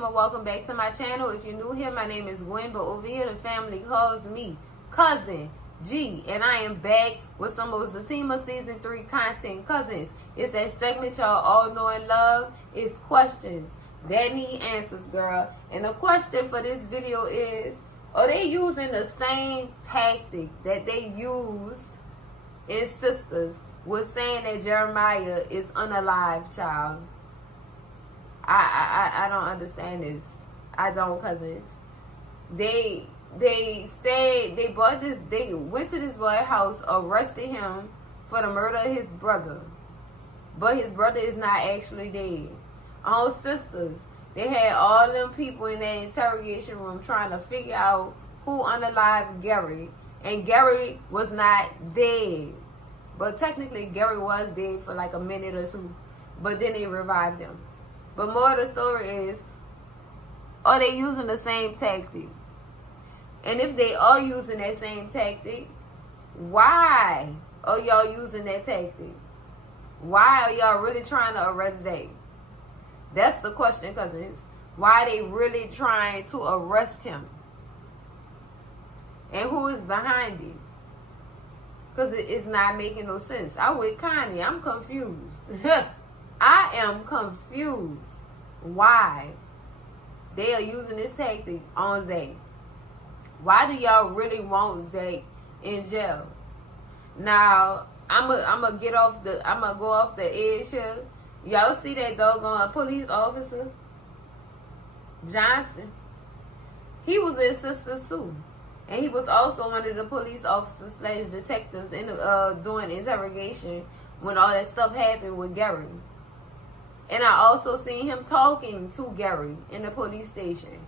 welcome back to my channel. If you're new here, my name is Gwen, but over here the family calls me Cousin G, and I am back with some more Zatima Season 3 content. Cousins, it's that segment y'all all know and love. It's questions that need answers, girl. And the question for this video is, are they using the same tactic that they used in Sisters with saying that Jeremiah is unalive, child? I don't understand this. I don't, cousins. They said they went to this boy's house, arrested him for the murder of his brother. But his brother is not actually dead. On Sisters, they had all them people in that interrogation room trying to figure out who unalived Gary. And Gary was not dead. But technically, Gary was dead for like a minute or two. But then they revived him. But more of the story is, are they using the same tactic? And if they are using that same tactic, why are y'all using that tactic? Why are y'all really trying to arrest Zach? That's the question, cousins. Why are they really trying to arrest him? And who is behind it? Because it's not making no sense. I'm with Kanye. I'm confused. I am confused why they are using this tactic on Zach. Why do y'all really want Zach in jail? Now, I'm gonna go off the edge here. Y'all see that doggone police officer Johnson? He was in Sisters too. And he was also one of the police officers / detectives in doing interrogation when all that stuff happened with Gary. And I also seen him talking to Gary in the police station.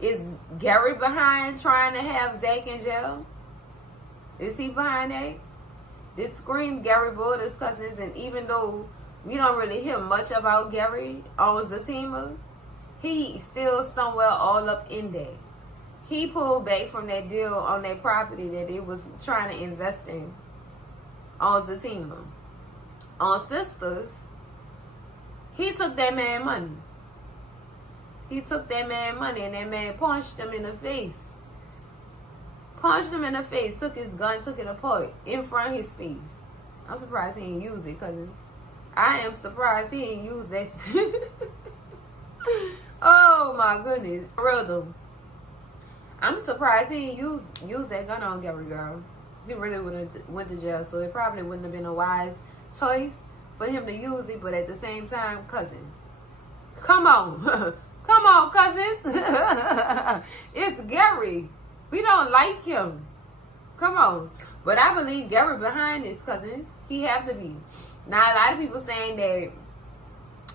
Is Gary behind trying to have Zach in jail? Is he behind that? This screamed Gary Borders, cousins, and even though we don't really hear much about Gary on Zatima, he still somewhere all up in there. He pulled back from that deal on that property that they was trying to invest in on Zatima. On Sisters, he took that man money. He took that man money, and that man punched him in the face. Punched him in the face, took his gun, took it apart in front of his face. I'm surprised he didn't use it, cousins. I am surprised he didn't use that. Oh my goodness. For real though. I'm surprised he didn't use that gun on Gary, girl. He really would have went to jail, so it probably wouldn't have been a wise choice for him to use it. But at the same time, cousins, come on. Come on, cousins. It's Gary. We don't like him. Come on. But I believe Gary behind this, cousins. He have to be. Now, a lot of people saying that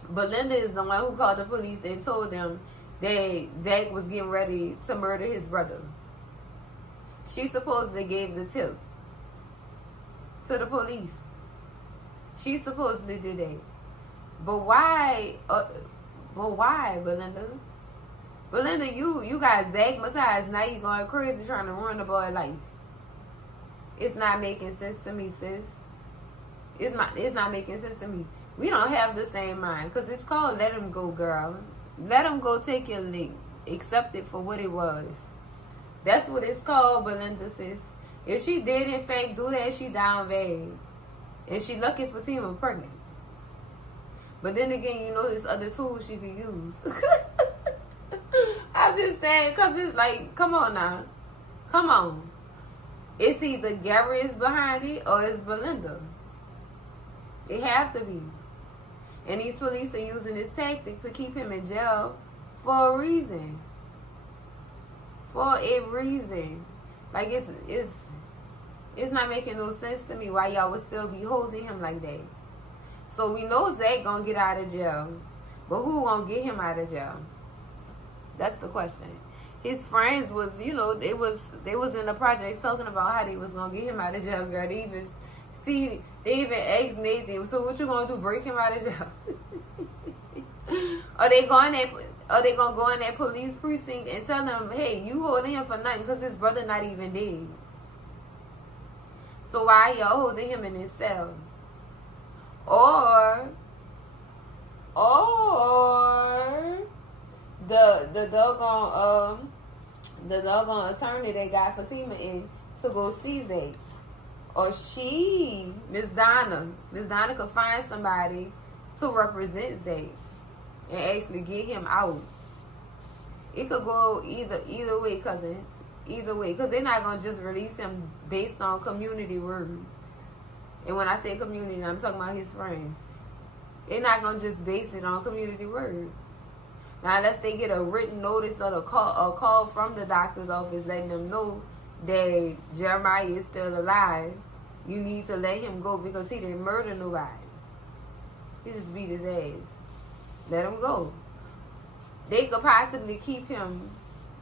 Belinda is the one who called the police and told them that Zach was getting ready to murder his brother. She supposedly gave the tip to the police. She supposedly did that. But why... But why, Belinda? Belinda, you got Zach massage. Now you going crazy trying to ruin the boy life. It's not making sense to me, sis. It's not making sense to me. We don't have the same mind. Because it's called let him go, girl. Let him go, take your lick. Accept it for what it was. That's what it's called, Belinda, sis. If she did, in fact, do that, she down bad. And she lucky for Tima pregnant. But then again, you know, there's other tools she could use. I'm just saying, because it's like, come on now. Come on. It's either Gary is behind it or it's Belinda. It have to be. And these police are using this tactic to keep him in jail for a reason. For a reason. Like, it's not making no sense to me why y'all would still be holding him like that. So we know Zach gonna get out of jail. But who gonna get him out of jail? That's the question. His friends was, you know, they was in the projects talking about how they was gonna get him out of jail, girl. They even asked Nathan, so what you gonna do, break him out of jail? Are they gonna go in that police precinct and tell them, hey, you holding him for nothing because his brother not even dead? So why y'all holding him in his cell? Or the doggone attorney they got Fatima in to go see Zay. Or Miss Donna could find somebody to represent Zay and actually get him out. It could go either way, cousins. Either way. Because they're not going to just release him based on community word. And when I say community, I'm talking about his friends. They're not going to just base it on community word. Now, unless they get a written notice or a call from the doctor's office letting them know that Jeremiah is still alive, you need to let him go because he didn't murder nobody. He just beat his ass. Let him go. They could possibly keep him.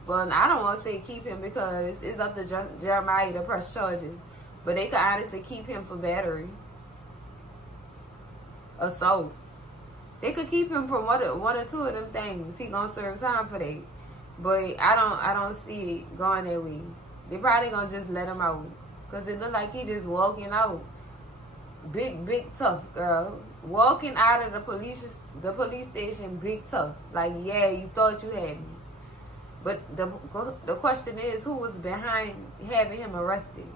Well, I don't want to say keep him because it's up to Jeremiah to press charges. But they could honestly keep him for battery, assault. They could keep him for one or two of them things. He gonna serve time for that. But I don't see it going that way. They probably gonna just let him out. Cause it look like he just walking out. Big tough girl. Walking out of the police station, big tough. Like, yeah, you thought you had me. But the question is, who was behind having him arrested?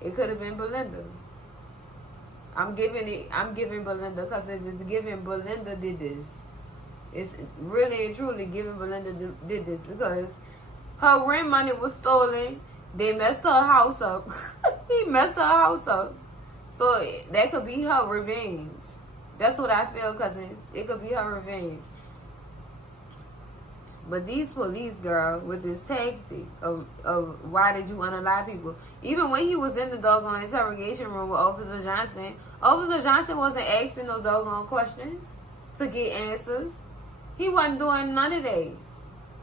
It could have been Belinda. I'm giving Belinda because it's giving Belinda did this. It's really and truly giving Belinda did this because her rent money was stolen. They messed her house up. He messed her house up. So that could be her revenge. That's what I feel, cousins. It could be her revenge. But these police, girl, with this tactic of why did you unalive people? Even when he was in the doggone interrogation room with Officer Johnson wasn't asking no doggone questions to get answers. He wasn't doing none of that.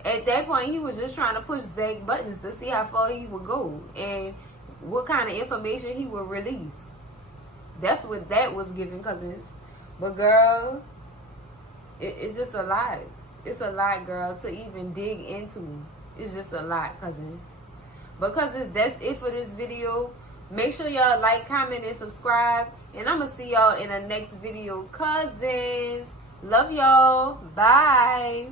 At that point, he was just trying to push Zach buttons to see how far he would go and what kind of information he would release. That's what that was giving, cousins. But, girl, it's just a lot. It's a lot, girl, to even dig into. It's just a lot, cousins. But, cousins, that's it for this video. Make sure y'all like, comment, and subscribe. And I'm going to see y'all in the next video, cousins. Love y'all. Bye.